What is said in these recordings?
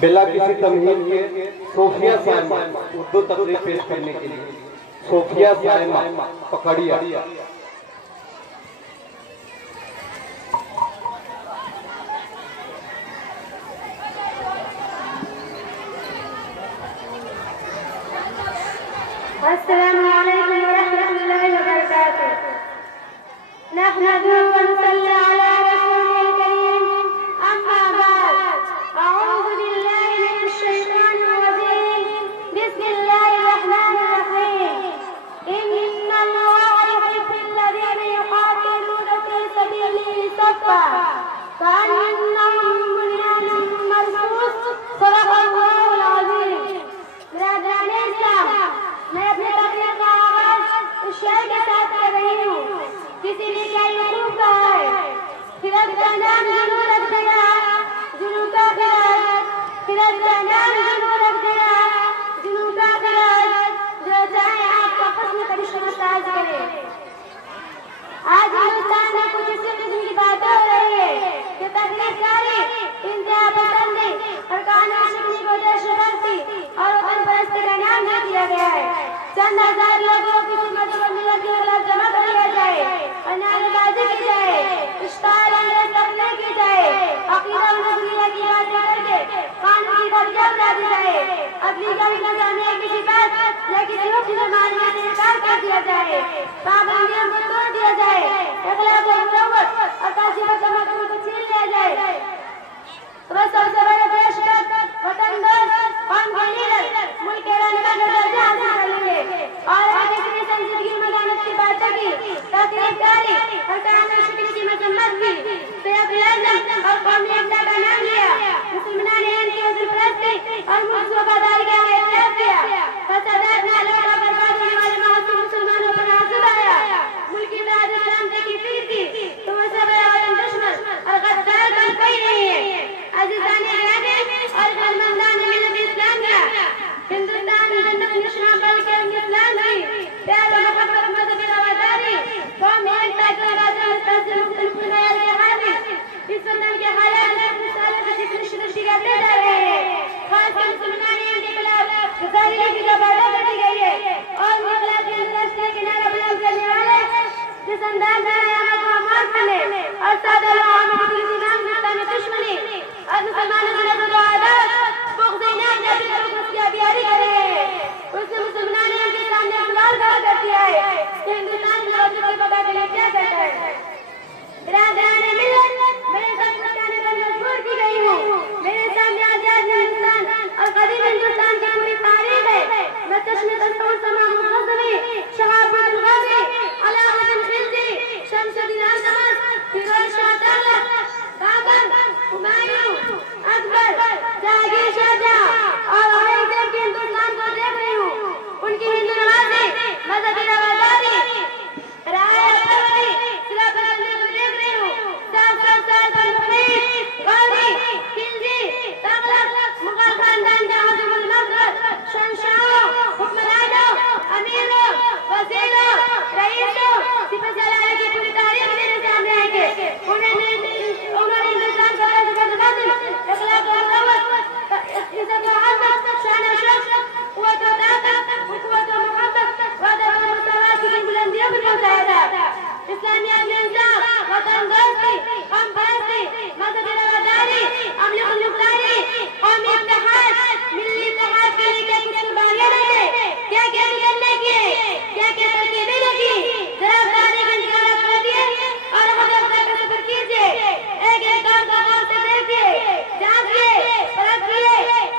बिला किसी तमहीद के सोफिया साइमा उर्दू तकरीर पेश करने के लिए सोफिया साइमा पकड़िया। अस्सलामु अलैकुम व रहमतुल्लाहि व बरकातुहू। नहमदुहु व नुसल्ली अला रसूलिल करीम, अम्मा बाद। अऊज़ु बिल्लाहि मिनश शैतानिर रजीम। बिस्मिल्लाहिर रहमानिर रहीम। इन्नल्लाहा युहिब्बुल्लज़ीना युक़ातिलूना फ़ी सबीलिही सफ़्फ़न कअन्नहुम बुन्यानुम मरसूस। सदक़ल्लाहुल अज़ीम। बिरादराने इस्लाम, मैं अपने तकरीर का आगाज इस शेर के साथ कर रही हूँ। किसी ने क्या यूं कहा है, फिरत का नाम जुनू रख दिया, जुनू का फिरत। फिरत का नाम जुनू रख दिया, जुनू का फिरत। जो चाहे आपको आपस में करिश्मा साज करे। आज हिंदुस्तान में कुछ इसी किस्म की बातें हो रही है कि तकलीफकारी, इंतहा पसंदी और कानून शिकनी को देशभक्ति और वतन परस्ती का नाम दे दिया गया है। चंद हजार लोगों की खिदमत और मिलत के खिलाफ जमा कर दिया जाए और नारेबाजी की जाए, इश्तार अंग्रेज तकलीफ की जाए, अकीदा और नजरिया की बातें करके कानून की धज्जियां उड़ा दी जाए, अदली का इंतजामिया किसी बात या किसी हुक्म को मानने से इनकार कर दिया जाए, पाबंदियों को तोड़ दिया जाए, इखलाक और मुरव्वत और तासीब तमद्दुन को छीन लिया जाए। तो सबसे बड़े देशभक्त, वतन दोस्त, कौम के लीडर मुल्क के रहने का दर्जा हासिल कर लेंगे और आगे की संजीदगी में मेहनत की बातें की, तकलीफकारी और कानून शिकनी की मजम्मत की, सैयद लाज़म और कौमी एकता का नाम लिया, मुसलमानों ने इनकी उज़्र-परस्ती और मुल्क वफादारी का एहतियात किया, फसादात में लोग बर्बाद होने वाले मासूम मुसलमानों पर आंसू बहाया, मुल्क की इज़्ज़त सलामती की फिक्र की, तो वो सब वतन दुश्मन और गद्दार बन कोई नहीं है। अज़ीज़ाने गिरामी और क़दरमंदाने मिल्लत इस्लाम का हिंदुस्तान जन्नत निशान बल्कि इस्लाम की प्यार और मोहब्बत मज़हबी रवादारी कौम एकता के राजा से मुख्तलिफ बुनियाद के हामिल इस वतन के हालात मिसाल की शिकनी करते जा रहे हैं। खासकर मुसलमानों के खिलाफ गुजारिश की जबादा करी गई है और मुगलात के रास्ते के नारा बुलंद करने वाले जिस अंदाज में आमद को मार करने और सादा लोगों में इस्लाम में दुश्मनी और मुसलमानों के नजर आदात बुग़्ज़-ए-नाम जैसी तरह बियारी कर रहे हैं। उसने मुसलमानों ने उनके सामने सवाल खड़ा कर दिया है कि हिंदुस्तान में औरतों की पकड़ के लिए क्या करता है। बिरादराने मिल्लत, मैं सच बताने पर मजबूर की गई हूँ। मेरे सामने आजाद हिंदुस्तान और कदीम हिंदुस्तान की पूरी तारीख है। मैं चश्मे तस्वुर तमाम मुग़ज़्ज़मी, शहाबुद्दीन गाज़ी, अलाउद्दीन खिलजी, शमसुद्दीन अहमद, फिरोज शाह तुगलक, बाबर, हुमायूं, अकबर, जहांगीर शाहजहां और औरंगजेब के हिंदुस्तान को देख रही हूँ। उनकी हिंदू नवाज़ी, मज़हबी रवादारी, राय-परवरी, सिला-पसंदी को देख रही हूँ। साफ-साफ पर मुगीर, गौरी, खिलजी, तुगलक, मुगल खानदान के आज़मुल मज़हब, शहंशाहों, हुक्मरानों, अमीरों, वज़ीरों, रईसों, सिपहसालार की पूरी तारीख मेरे सामने आएगी। उन्होंने हिंदुस्तान का इखलाक और मुरव्वत, इज़्ज़त और अज़्ज़त, शान और शौकत, क़ुव्वत और ताक़त, उख़्वत और मोहब्बत, वहदत और मसावत की बुलंदियों पर पहुँचाया था। इस्लामियत में इंसाफ, वतन दोस्ती, कौम परस्ती, मज़हबी रवादारी, अमली खुलूक़दारी, कौमी इत्तेहाद, मिल्ली इत्तेहाद के लिए क्या कुछ कुर्बानियाँ नहीं दी, क्या-क्या निकलने किए, क्या-क्या तरकीबें लगी। ज़रा तारीख़ का निकाला पढ़िए और खुदा का शुक्र कीजिए। एक-एक काम को गौर से देखिए, जांचिए, परखिए,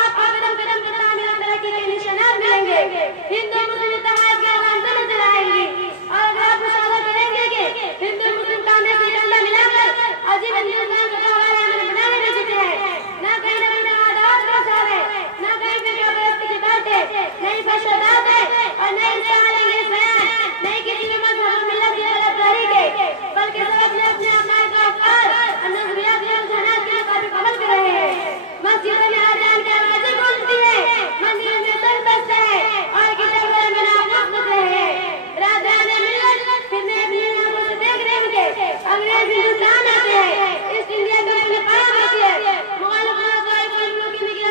आपको कदम-कदम पर तामीर और तरक्की के निशानात मिलेंगे। हिंदू मुस्लिम इत्तेहाद की अलामतें नजर आएंगी और अगर आप मुशाहिदा करेंगे कि हिंदू मुस्लिम काम में डंडा मिलाकर अजीब हिंदुस्तान को हमारे आंगन बनाने में जुटे हैं। ना कहीं ना कहीं आदात का साथ है, ना कहीं फिर परस्ती की बात है, नहीं फशदात है और नहीं इंसानियत के बयान, नहीं किसी की मजहब और मिल्लत की तरफदारी के, बल्कि सब अपने अफ़कार का अफ़कार और नज़रियात और रुझानात के मुताबिक अमल कर रहे हैं। मस्जिदों में आज़ान की आवाज़ें गूंजती हैं, मंदिरों में सर बजता है और किताबों में नाम लिख रहे हैं। बिरादराने मिल्लत, फिर मैं अपनी आंखों से देख रही हूँ कि अंग्रेज हिंदुस्तान आते हैं, इस इंडिया कंपनी कायम होती है, मुग़ल हुकूमत और मुल्क की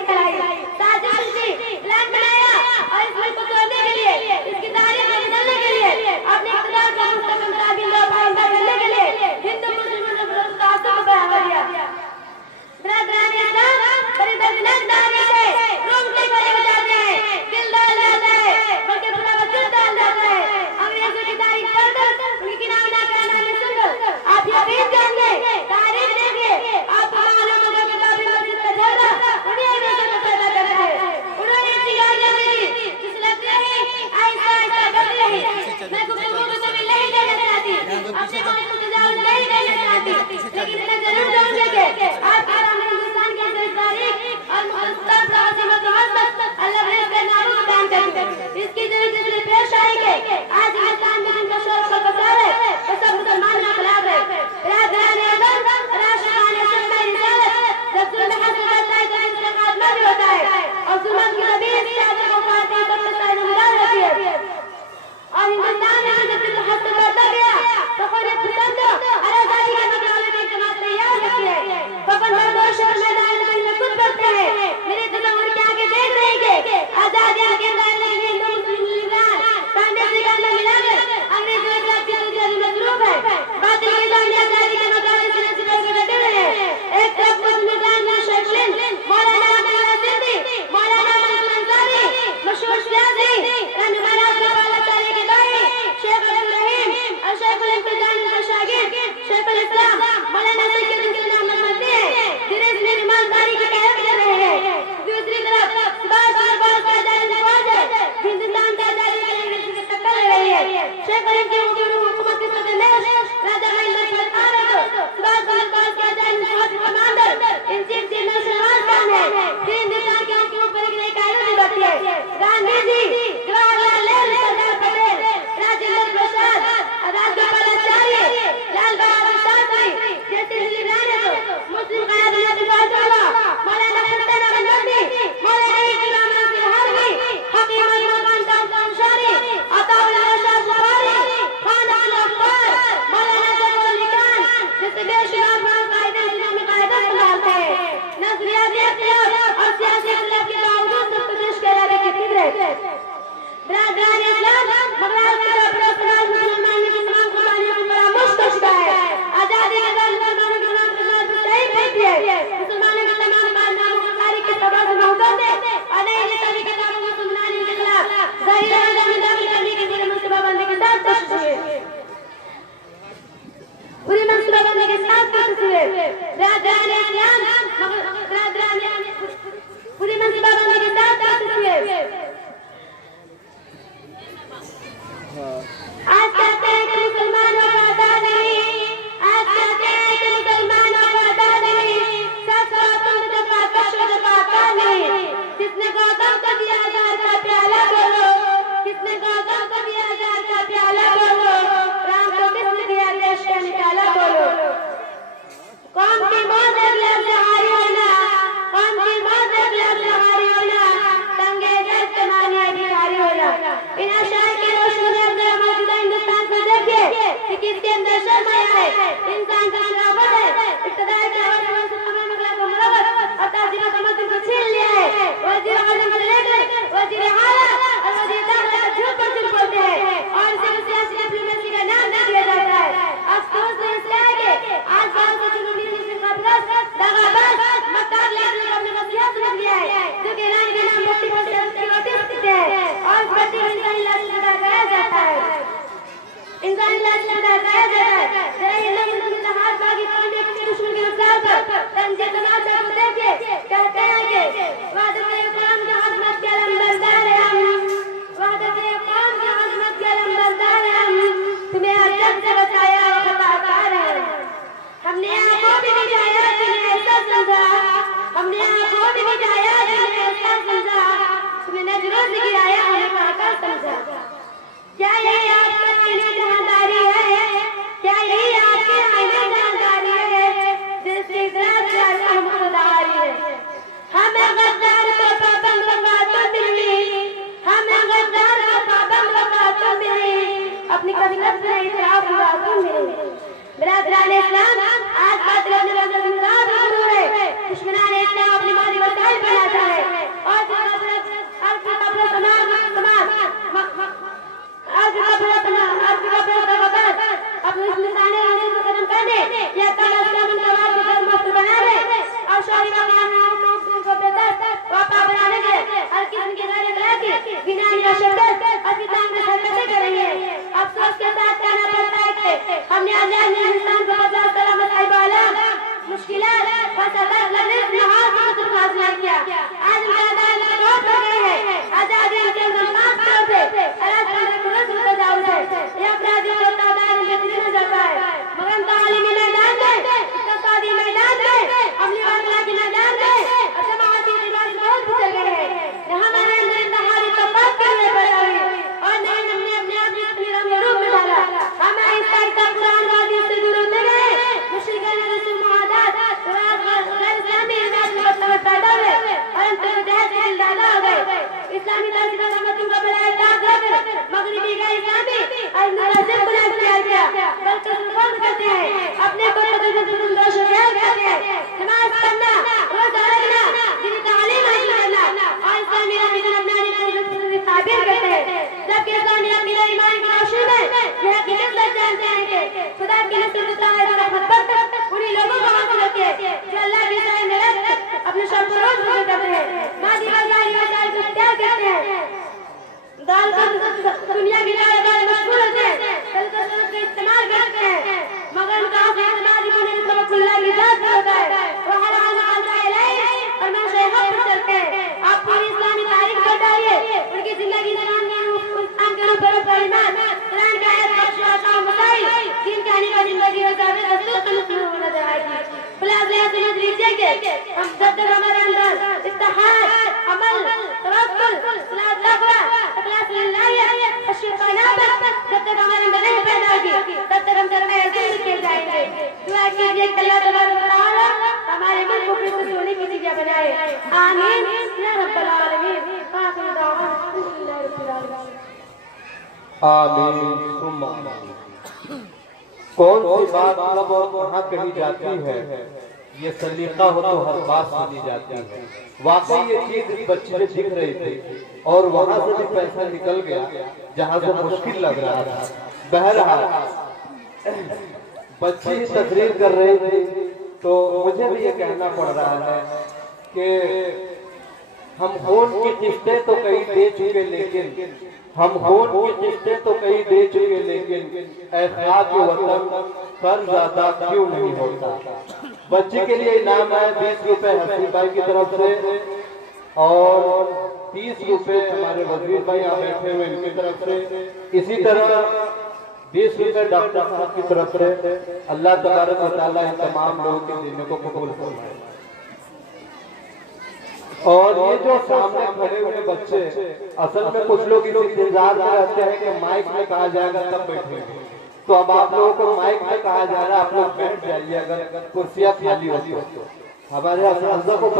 नहीं कराई। साजिश जी प्लान बनाया और इस मुल्क को तोड़ने के लिए, इसकी तारीख को बदलने के लिए, अपने इक़्तिदार को मुस्तक़िल ताक़ीद और पाइंदा करने के लिए हिंदू मुस्लिमों ने तासुब को बढ़ावा दिया। बरादरान इस्लाम बड़ी दर्दनाक दाने से रोंगटे खड़े हो जाते हैं, दिल दहल जाता है, बल्कि पूरा वजूद दहल जाता है। अंग्रेजों की तारीफ पढ़कर, उनकी नामना करना सुनकर आप यकीन जानिए, तारीफ देखिए, आपको मालूम होगा कि बाबरी मस्जिद का झगड़ा उन्हीं अंग्रेजों को पैदा करता है। उन्होंने चिंगारियां दी, फिसलती रही, आहिस्ता आहिस्ता बढ़ती रही। मैं गुफ्तगू को तवील नहीं करना चाहती, अपने को इसको तजावुज़ नहीं करना चाहती, लेकिन इतना जरूर जान लीजिए आपके सामने हिंदुस्तान की इस तारीख और मुस्तक़बिल अज़ीमत व अज़मत अल्लाह ने इसका नाम बयान कर दी। इसकी जरूरत इसलिए पेश आई कि आज हिंदुस्तान में जिनका शौक़ और बसार है, वो सब मुसलमानों के खिलाफ है। बरादरान आज़म, राष्ट्रवादी शम्मा रिसालत, जब जुल्म हासिल करता है तो इसका खात्मा भी होता है और जुल्म की ज़मीन इस चादर को फाड़ते ही सबसे साइनदार होती है। और हिंदुस्तान में जब जुल्म हासिल करता गया तो खुद पसंद और आज़ादी के मुकाबले में जमात तैयार होती है। पवन बरदोश और मैदान में खुद बढ़ते हैं, मेरे तस्वीर के आगे देख रहेंगे। आजादी के अंदर हिंदू मुस्लिम लीगान कांग्रेस से गले मिलाकर अंग्रेजों के खिलाफ जद्दोजहद में मसरूफ है। बातिल के सामने आजादी के मुकाबले से सिरे से डटे हुए हैं। एक तरफ मुस्लिम लीगान शेख हिंद, मौलाना अब्दुल्ला सिद्दीकी, मौलाना मंसूर अंसारी, मशहूर सियासी रहनुमा अब्दुल तारिक के भाई शेख अब्दुल रहीम और शेख इंतजाम का शागिर्द शेख इस्लाम मौलाना सैयद हुसैन अहमद मदनी है, धीरे धीरे ईमानदारी की कायम कर रहे हैं। दूसरी तरफ सुभाष चंद्र बोस का आजादी फौज है, हिंदुस्तान की आजादी के लिए किसी से टक्कर ले रही है। शेख अब्दुल की हुकूमत के सदस्य राजा महेंद्र खान सुभाष चंद्र बोस के आजादी फौज के commander in chief general Khan है। फिर हिंदुस्तान की हुकूमत पर एक नई कानून बनती है। गांधी जी, जवाहरलाल नेहरू, सरदार पटेल, राजेंद्र प्रसाद, राजगोपालाचार्य, लाल बहादुर शास्त्री जैसे मुस्लिम क़यादत मौलाना सुल्तान अहमद नदवी, मौलाना इमाम नसीर हरवी, हकीम अहमद खान अंसारी, अताउल्लाह शाह बुखारी, खान अब्बास, मौलाना जफर अली खान जैसे बेशुमार कायदे इस्लामी क़यादत संभालते हैं। नज़रियाती इख्तिलाफ और सियासी इख्तिलाफ के बावजूद सब प्रदेश के इरादे की फिक्र है। बरादरान इस्लाम मगराज का अपना मुसलमान की तमाम कुर्बानियों को फरामोश कर चुका है। आजादी के बाद मुसलमानों की तमाम खिदमत शहीद होती है। मुसलमानों के तमाम कारनामों को तारीख के सबब से मोहब्बत है और नई इस्लामी किताबों में मुसलमानों के खिलाफ ज़ाहिर आज़ाद में दाखिल करने की पूरी मनसूबाबंदी के साथ कोशिश हुई। पूरी मनसूबाबंदी के साथ कोशिश हुई। बरादरान इस्लाम पूरी मनसूबाबंदी के साथ कोशिश हुई। आज कहते हैं कि मुसलमानों को आता नहीं, आज कहते हैं कि मुसलमानों को आता नहीं, सच कहो तुम जो पाकश हो जो पाका नहीं। किसने गौतम को दिया हजार का प्याला बोलो, किसने गौतम को दिया हजार का प्याला बोलो, राम को किसने दिया देश का निकाला बोलो। कौम की मौत एक लफ्ज़ हारी होना, कौम की मौत एक लफ्ज़ हारी होना, तंगे दर्द तुम्हारी अधिकारी होना। इन अशार की रोशनी हिंदुस्तान को देखिए कि किसके अंदर शर्म आया है, इंसान का शराफत है, इक़्तिदार के हवाले से तमाम अखलाक को मुरव्वत और ताज़ीम तमद्दुन को छीन लिया है। वज़ीर आज़म से लेकर वज़ीर आला और वज़ीर दाखिला झूठ पर झूठ बोलते हैं और इसे सियासी डिप्लोमेसी का नाम दे दिया जाता है। अफसोस तो इसलिए है कि आज बहुत से जुनूनी मुस्लिम कब्रस्त दगाबाज मक्कार लाने का अपनी मसलियत समझ लिया है, जो कि ईरान के नाम भट्टी पर से रोटी सीखते हैं और इस भट्टी में इंसानी लाश लगाया जाता है। इंसानी लाश लगाया जाता है। जरा ये लोग हाथ बागी पांडे के दुश्मन के नुकसान पर तंजीर तमाशा को देखिए, कहते हैं कि वादत क़ौम की अज़मत के अलमबरदार हैं हम, वादत क़ौम की अज़मत के अलमबरदार हैं हम, तुम्हें हर जग से बचाया और खताकार हैं। हमने आंखों भी मिटाया तुम्हें ऐसा समझा, हमने आंखों भी मिटाया तुम्हें ऐसा समझा, तुम्हें नजरों से गिराया हमें पाका समझा। क्या यही आपके आईने जहांदारी है, क्या यही आपके आईने जहांदारी है, जिसकी तरफ से हम खुदारी है। हमें गद्दार को बस अल्लाह ने नहाज को तो हासिल किया। आज मैदान में बहुत हो गए हैं आजादी के नमाज पढ़ते अल्लाह ताला को रसूल का जाऊं है ये अपराधी को तादाद में कितने जाता है मगर तालीमी मैदान में इत्तेफादी मैदान में अमली वाला की मैदान में समाजी रिवाज बहुत बिछड़ गए हैं। यहाँ हमारे अंदर नहारी तो बात करने पड़ा हुई और नहीं हमने अपने आप को अपने रंग रूप में डाला। हमें इसका कुरान वादी से दूर होते गए मुश्किल रसूल मुआदात इस्लामी रिवाज में पैदा हुए और अंतर जहज के डाला हो गए। इस्लामी तहजीब उम्मतों का बनाया ताकत मगरिबी का इस्लामी और मुनासिब बना किया गया बल्कि बंद करते हैं अपने को दोष करते हैं नमाज पढ़ना रोजा रखना दिन तालीम हासिल करना और इस्लामी रमजान अपनाने को ताबीर करते हैं। जबकि इस्लामी मेरा ईमान की रोशनी में यह हकीकत सच जानते हैं कि खुदा की रसूल है और मोहब्बत उन्हीं लोगों को हासिल होती है जो अल्लाह के साथ मेरा अपने शब्द को रोज पूरे करते हैं मादी बाजारी बाजार को त्याग करते हैं दाल को दुनिया की बाजार मशगूल होते हैं कल का सोच का इस्तेमाल करते हैं मगर उनका इस्तेमाल होने में तवक्कुल की जात होता है वो हर हाल में आता है और मैं शेख पर चलते हैं। आप पूरी इस्लामी तारीख बताइए उनकी जिंदगी जनान में इंसान के ऊपर परिमाण कुरान का आयत बख्शा शाम बताई दिन कहने का जिंदगी हो जावे रसूल सल्लल्लाहु अलैहि वसल्लम आएगी। खुलासा यह समझ लीजिए कि हम जब तक हमारे अंदर इत्तेहाद अमल तवक्कुल सलात तकवा इखलास लिल्लाह जब तक हमारे अंदर नहीं पैदा होगी तब तक हम जन्म ऐसे किए जाएंगे। दुआ कीजिए कि अल्लाह तबारक व तआला हमारे मन को फिर से सोने की जगह बनाए आमीन या रब्बल आलमीन। आखिर दुआ अल्हम्दुलिल्लाह रब्बिल आलमीन आमीन सुम्मा आमीन। कौन सी बात कब और कहाँ कही जाती है ये सलीका हो तो हर बात सुनी जाती है। वाकई ये चीज इस बच्चे में दिख रही थी और वहां से भी पैसा निकल गया जहां से मुश्किल लग रहा था। बहरहाल बच्ची ही तकरीर कर रही थी तो मुझे भी ये कहना पड़ रहा है कि हम खून की किस्तें तो कई दे चुके लेकिन ऐ खाक वतन पर ज्यादा क्यों नहीं होता। बच्चे के लिए इनाम है 20 रुपए हसीब भाई की तरफ से और 30 रुपए हमारे वजीर भाई यहाँ बैठे हुए इनकी तरफ से। इसी तरह 20 रुपए डॉक्टर साहब की तरफ से। अल्लाह तबारक व तआला इन तमाम लोगों के दिनों को कबूल फरमाए। और ये जो सामने खड़े हुए बच्चे असल में कुछ लोग इस इंतजार में रहते हैं कि माइक में कहा जाएगा तब बैठेंगे। तो अब आप लोगों को माइक में कहा जा रहा है आप लोग बैठ जाइए अगर कुर्सियां खाली होती हो। हमारे असातिज़ा को